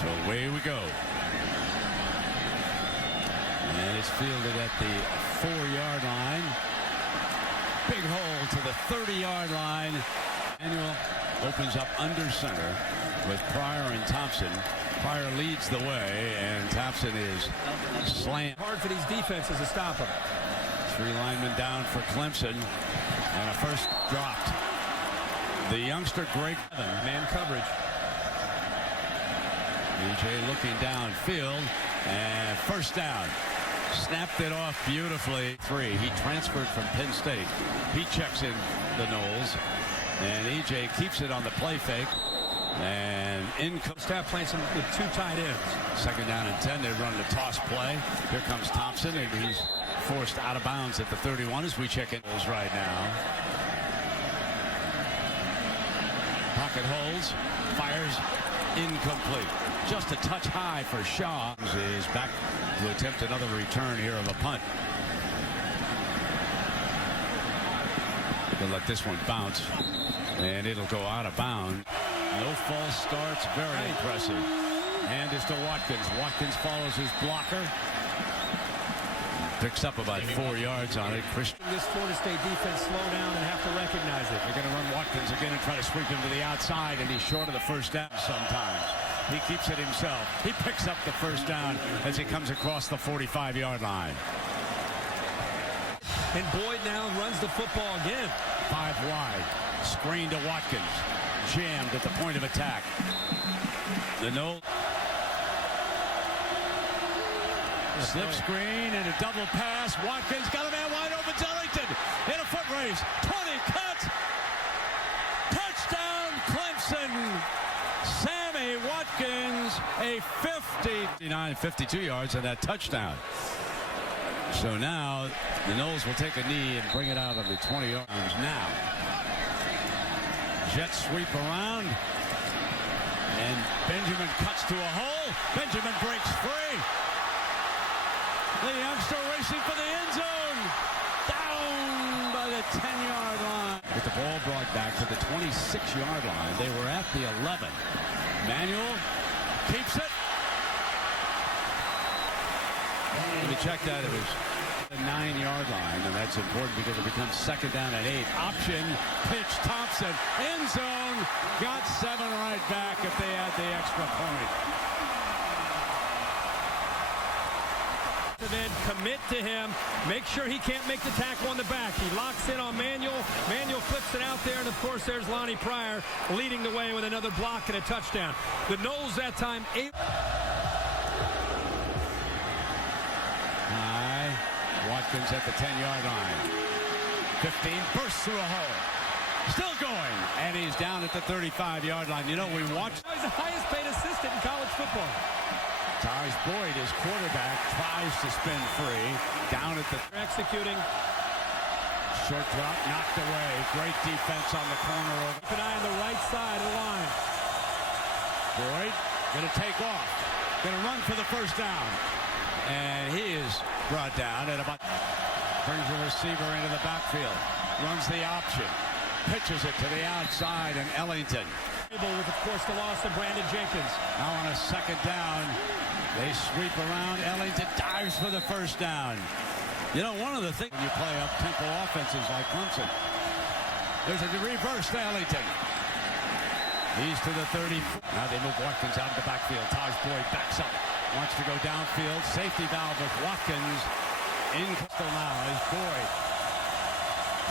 So away we go. And it's fielded at the 4-yard line. Big hole to the 30-yard line. Manuel opens up under center with Pryor and Thompson. Pryor leads the way, and Thompson is slammed. Hard for these defenses to stop him. 3 linemen down for Clemson, and a first dropped. The youngster, Greg, man coverage. EJ looking downfield, and first down. Snapped it off beautifully. 3. He transferred from Penn State. He checks in the Knowles, and EJ keeps it on the play fake. And in staff playing some with 2 tight ends. 2nd down and 10. They run the toss play. Here comes Thompson, and he's forced out of bounds at the 31 as we check in right now. Pocket holes, fires incomplete. Just a touch high for Shaw. Is back to attempt another return here of a punt. They'll let this one bounce, and it'll go out of bounds. No false starts, very impressive. Hand is to Watkins. Watkins follows his blocker. Picks up about 4 yards on it. Christian. This Florida State defense slow down and have to recognize it. They're going to run Watkins again and try to sweep him to the outside, and he's short of the first down sometimes. He keeps it himself. He picks up the first down as he comes across the 45-yard line. And Boyd now runs the football again. 5 wide. Screen to Watkins. Jammed at the point of attack. The slip screen and a double pass. Watkins got a man wide open. Ellington in a foot race. 20 cuts. Touchdown Clemson. Sammy Watkins, a 52 yards on that touchdown. So now the Knowles will take a knee and bring it out of the 20 yards now. Jet sweep around, and Benjamin cuts to a hole. Benjamin breaks free. The youngster racing for the end zone. Down by the 10-yard line. With the ball brought back to the 26-yard line. They were at the 11. Manuel keeps it. Let me check that. It was the 9-yard line, and that's important because it becomes 2nd down and 8. Option pitch. Thompson end zone. Got 7 right back if they had the extra point. Then commit to him. Make sure he can't make the tackle on the back. He locks in on Manuel. Manuel flips it out there, and of course there's Lonnie Pryor leading the way with another block and a touchdown. The Knowles that time 8. High. Watkins at the 10-yard line. 15 bursts through a hole. Still going, and he's down at the 35-yard line. You know, we watched. He's the highest paid assistant in college football. Taj Boyd, his quarterback, tries to spin free. Down at the... Executing. Short drop, knocked away. Great defense on the corner. Keep an eye on the right side of the line. Boyd going to take off. Going to run for the first down. And he is brought down at about... Brings the receiver into the backfield. Runs the option. Pitches it to the outside, and Ellington. With, of course, the loss of Brandon Jenkins. Now on a 2nd down, they sweep around. Ellington dives for the first down. You know, one of the things when you play up-tempo offenses like Clemson, there's a reverse to Ellington. He's to the 30. Now they move Watkins out of the backfield. Taj Boyd backs up. Wants to go downfield. Safety valve with Watkins. In now is Boyd.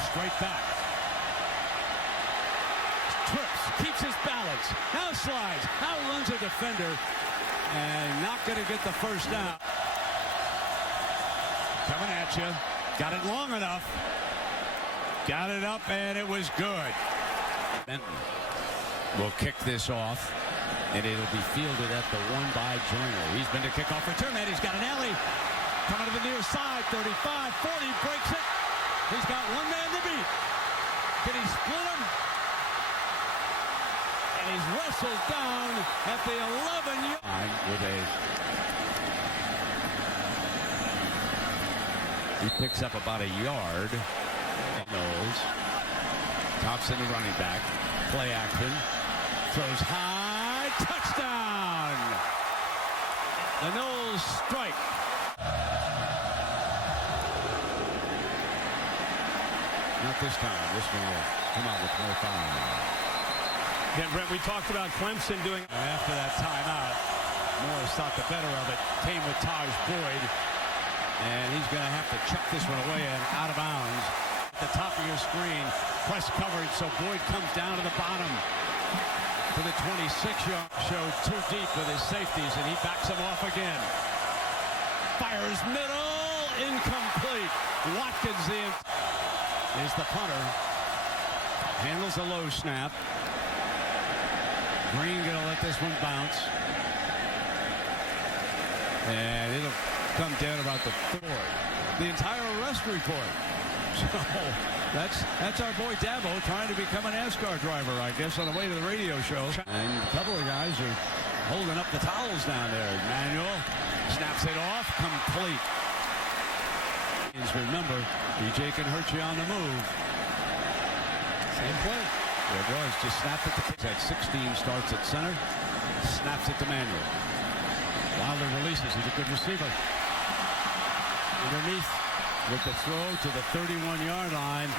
Straight back. Trips, keeps his balance, now slides, now runs a defender, and not going to get the first down. Coming at you, got it long enough, got it up, and it was good. Benton will kick this off, and it'll be fielded at the 1 by Joyner. He's been to kickoff return, and he's got an alley. Coming to the near side, 35, 40, breaks it. He's got 1 man to beat. Can he split him? And he's wrestled down at the 11-yard line with he picks up about a yard. Knowles. Thompson, the running back. Play action. Throws high. Touchdown! The Noles strike. Not this time. This one will come out with 25. Again, Brent, we talked about Clemson doing... After that timeout, Morris thought the better of it. Came with Taj Boyd. And he's going to have to chuck this one away and out of bounds. At the top of your screen, press coverage, so Boyd comes down to the bottom. To the 26-yard, showed too deep with his safeties, and he backs him off again. Fires middle, incomplete. Watkins is the punter. Handles a low snap. Green gonna let this one bounce. And it'll come down about the 4. The entire arrest report. So that's our boy Dabo trying to become a NASCAR driver, I guess, on the way to the radio show. And a couple of guys are holding up the towels down there. Manuel snaps it off, complete. Remember, EJ can hurt you on the move. Same play. There it was, just snapped it to kick. At 16, starts at center, snaps it to Manuel. Wilder releases, he's a good receiver. Underneath with the throw to the 31-yard line.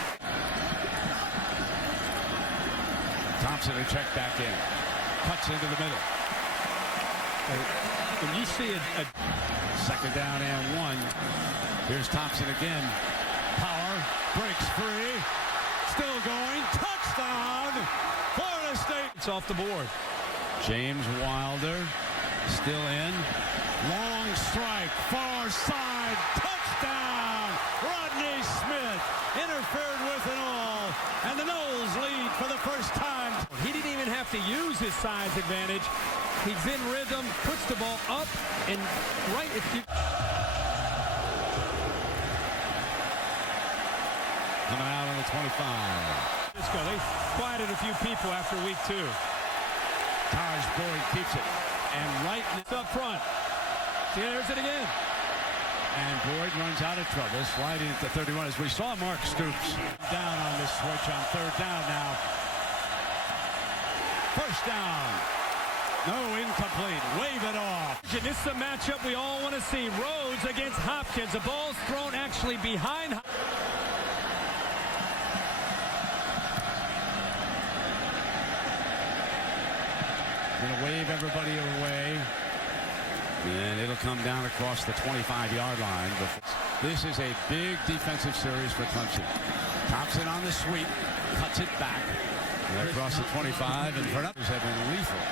Thompson to check back in. Cuts into the middle. When you see a second down and 1. Here's Thompson again. Power, breaks free. Still going. Touchdown! Florida State. It's off the board. James Wilder still in. Long strike. Far side. Touchdown! Rodney Smith interfered with it all. And the Noles lead for the first time. He didn't even have to use his size advantage. He's in rhythm, puts the ball up, and right if you... Coming out on the 25. Let's go. They quieted a few people after week 2. Taj Boyd keeps it. And right up front. See, there's it again. And Boyd runs out of trouble, sliding at the 31 as we saw Mark Stoops down on this switch on third down now. First down. No, incomplete. Wave it off. And this is a matchup we all want to see. Rhodes against Hopkins. The ball's thrown actually behind. Gonna wave everybody away. And it'll come down across the 25-yard line. This is a big defensive series for Clemson. Thompson on the sweep, cuts it back. Across the 25, and Fernandez have been lethal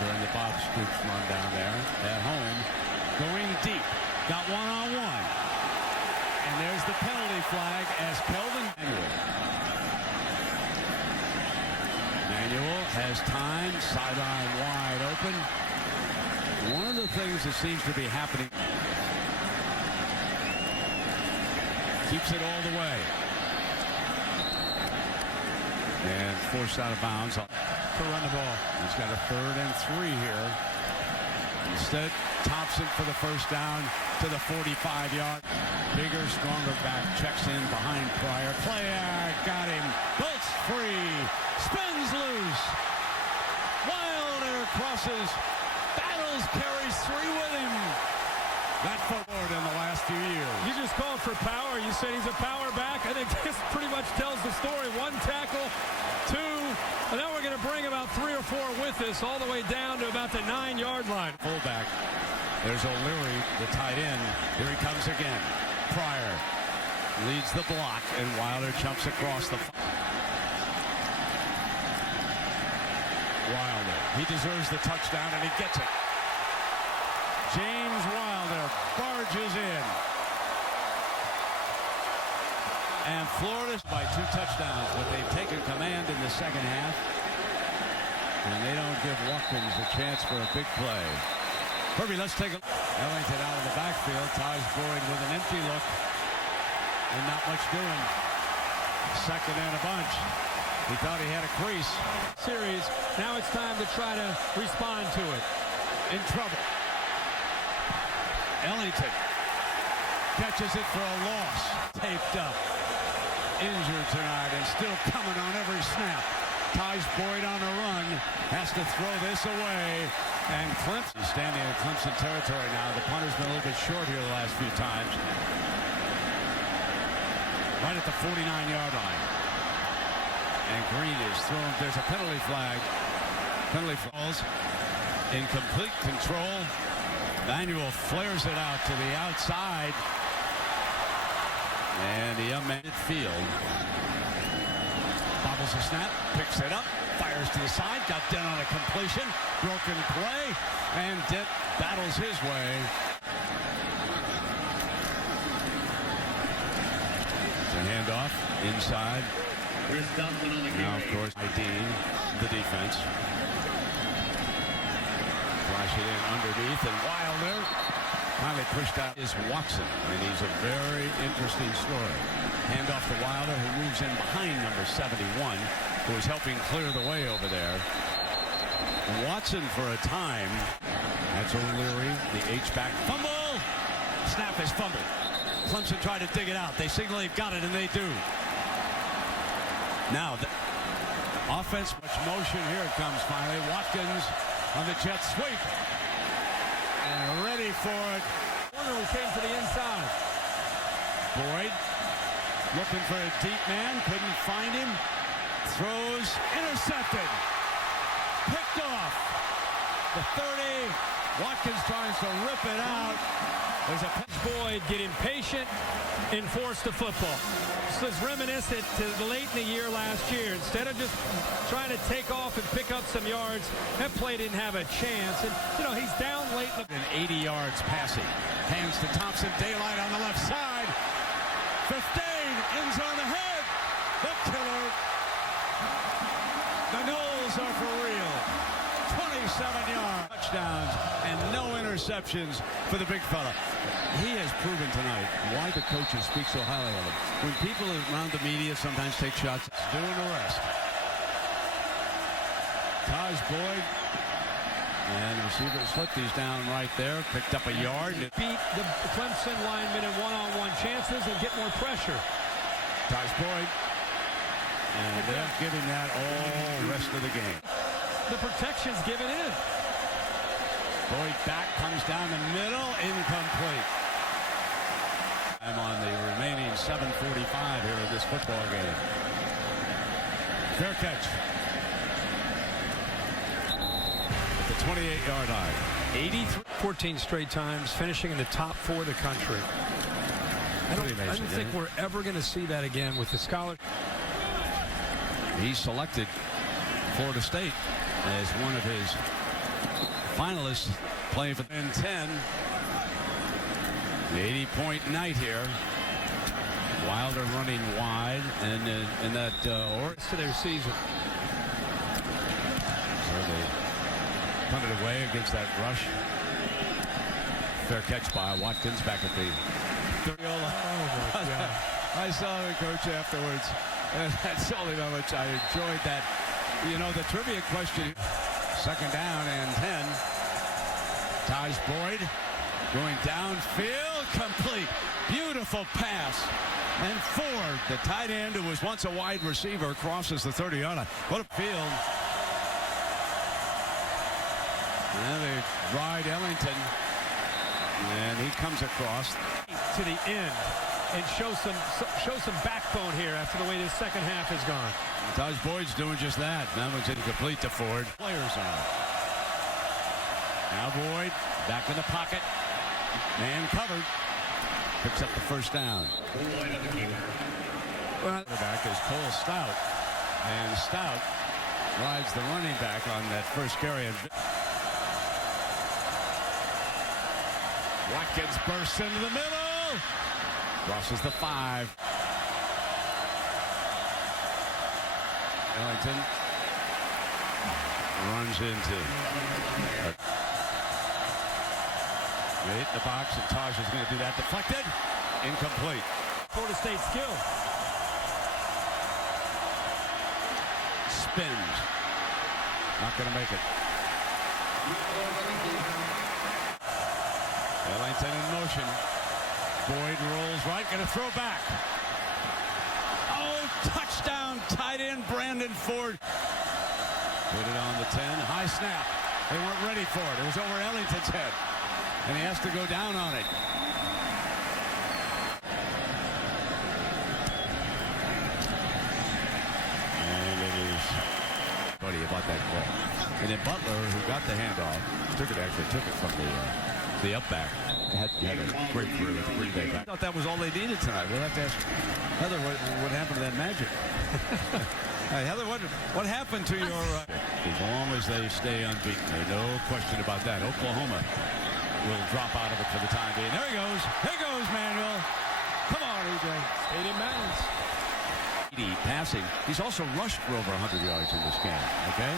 during the Bob Stoops run down there at home. Going deep, got one-on-one. And there's the penalty flag as Kelvin Manuel has time, sideline wide open. One of the things that seems to be happening, keeps it all the way. And forced out of bounds to run the ball. He's got a 3rd and 3 here. Instead, Thompson for the first down to the 45-yard. Bigger, stronger back, checks in behind Pryor. Player got him, bolts free, spins loose. Wilder crosses, battles, carries 3 with him. That forward in the last few years. You just called for power. You said he's a power back. I think this pretty much tells the story. 1 tackle, 2, and now we're going to bring about 3 or 4 with us all the way down to about the 9-yard line. Fullback. There's O'Leary, the tight end. Here he comes again. Pryor leads the block, and Wilder jumps across the... Wilder. He deserves the touchdown, and he gets it. James Wilder barges in. And Florida by 2 touchdowns, but they've taken command in the second half. And they don't give Watkins a chance for a big play. Herbie, let's take a... Ellington out of the backfield. Taj Boyd with an empty look. And not much doing. Second and a bunch. He thought he had a crease. Series. Now it's time to try to respond to it. In trouble. Ellington catches it for a loss. Taped up. Injured tonight and still coming on every snap. Ties Boyd on a run. Has to throw this away. And Clemson standing in Clemson territory now. The punter's been a little bit short here the last few times. Right at the 49-yard line. And Green is thrown. There's a penalty flag. Penalty falls. In complete control. Manuel flares it out to the outside. And the unmanned field. Bobbles a snap. Picks it up. Fires to the side. Got Dent on a completion. Broken play. And Dent battles his way. It's a handoff inside. Now, of course, Dean, the defense. Flash it in underneath, and Wilder finally pushed out is Watson, and he's a very interesting story. Handoff to Wilder, who moves in behind number 71, who is helping clear the way over there. Watson for a time. That's O'Leary, the H-back. Fumble! Snap is fumbled. Clemson tried to dig it out. They signal they've got it, and they do. Now, the offense, much motion. Here it comes finally. Watkins on the jet sweep. And ready for it. Warner who came to the inside. Boyd looking for a deep man. Couldn't find him. Throws. Intercepted. Picked off. The 30. Watkins tries to rip it out. There's a Boyd get impatient and force the football. This is reminiscent to late in the year last year. Instead of just trying to take off and pick up some yards, that play didn't have a chance. And, you know, he's down late. And 80 yards passing. Hands to Thompson. Daylight on the left side. 15. Ends on the head. The killer. The Knowles are for real. 27 yards. Touchdowns and no interceptions for the big fella. He has proven tonight why the coaches speak so highly of him. When people around the media sometimes take shots, it's doing the rest. Taj Boyd. And the receiver slipped these down right there. Picked up a yard. Beat the Clemson linemen in one-on-one chances and get more pressure. Taj Boyd. And they're giving that all rest of the game. The protection's given in. Boyd back, comes down the middle, incomplete. I'm on the remaining 7:45 here of this football game. Fair catch. At the 28-yard line. 83. 14 straight times, finishing in the top 4 of the country. I don't think we're ever going to see that again with the scholar. He selected Florida State as one of his finalists playing for 10. The 80-point night here. Wilder running wide, and in that to their season. So they punted away against that rush. Fair catch by Watkins back at the 30. Oh my God. I saw the coach afterwards, and that's only how much I enjoyed that. You know, the trivia question. Second down and 10. Taj Boyd going downfield, complete. Beautiful pass. And Ford, the tight end who was once a wide receiver, crosses the 30-yard line. What a field. And they ride Ellington. And he comes across to the end and show some backbone here after the way this second half has gone. Taj Boyd's doing just that. That one's incomplete to Ford. Players on. Now Boyd back in the pocket. Man covered. Picks up the first down. Well, the back is Cole Stout. And Stout rides the running back on that first carry. Watkins bursts into the middle. Crosses the 5. Ellington runs into right in the box, and Taj is going to do that. Deflected. Incomplete. Florida State skill. Spins. Not going to make it. Ellington in motion. Boyd rolls right. Going to throw back. Oh, touchdown. Tight end Brandon Ford. Put it on the 10. High snap. They weren't ready for it. It was over Ellington's head. And he has to go down on it. And it is funny about that call. And then Butler, who got the handoff, took it from the up back. Had a great career with the Green Bay back. I thought that was all they needed tonight. We'll have to ask Heather what happened to that magic. Hey, Heather, what happened to your... As long as they stay unbeaten, there's no question about that. Oklahoma will drop out of it for the time being. There he goes. Here goes Manuel. Come on, EJ. Stayed in bounds. Passing. He's also rushed for over 100 yards in this game, okay?